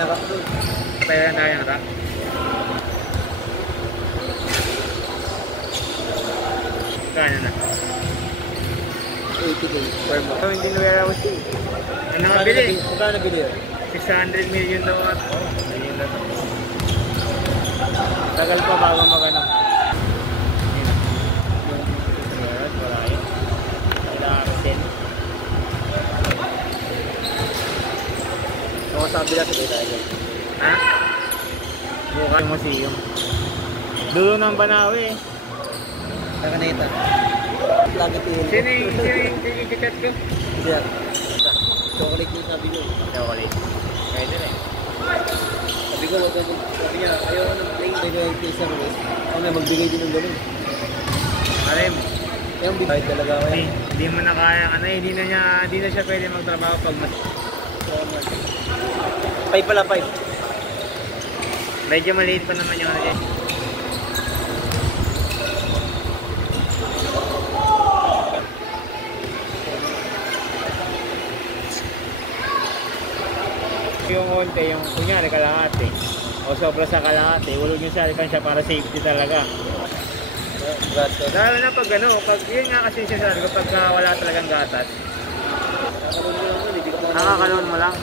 narak doon. Pwede tayo ng rack. Kano na? 80k per month. Hindi na warehouse eh. Ano nabili? Magkano nabili yun? 600 million daw at. Ayun na to. Tagal pa bago magano. Wala yun. Kailangan kasi. Kung sabi natin kayo tayo. Ha? Bukas yung museum. Dulo ng Banawe eh. Nakaneta. Lagi tingin. Sino yung kikat ko? Siya. Chocolate yung sabi nyo. Chocolate. Pwede rin. Sabi ko, sabi niya, ayaw ko ng plane. Ayaw ko ng service. Ako na magbigay din ng ganun. Arim. Yung bigay talaga ako yan. Hindi mo na kaya. Hindi na siya pwede magtrabaho pag mas... 5 pala, 5. Medyo maliit pa naman yung ano dyan. Yung konti, yung kunyari kalahati o sobra sa kalahati, ulog nyo sa alkansya para safety talaga. Lalo na pag ano, yun nga kasi sinasabi ko pag wala talagang gatas. Nakakalon mo lang.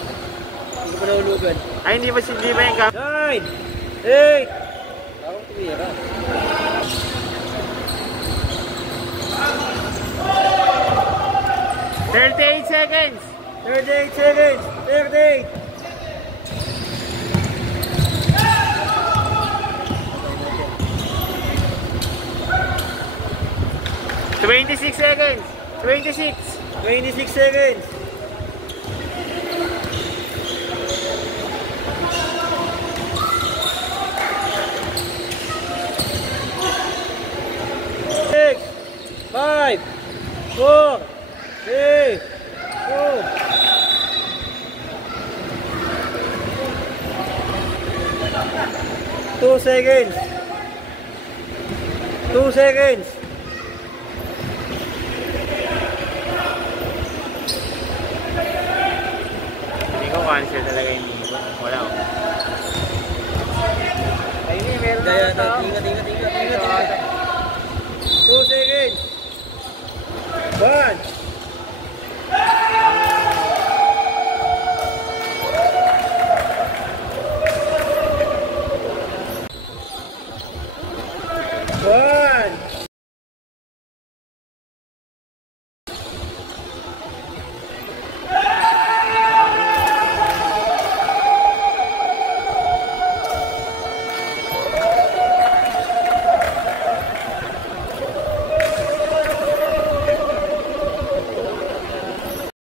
Hindi ko pa nahulugan. Ay, hindi ba yung gap? 9! 8! Ako tumira. seconds! 38 seconds! 38! 26 seconds! 26! 26 seconds! Six, 5, 4, 3, 2. 2 seconds. 2 seconds. Hindi ko cancel talaga yung libo. Wala ko. Ayun eh, meron na ako tao. Ingat. 2 seconds. 1.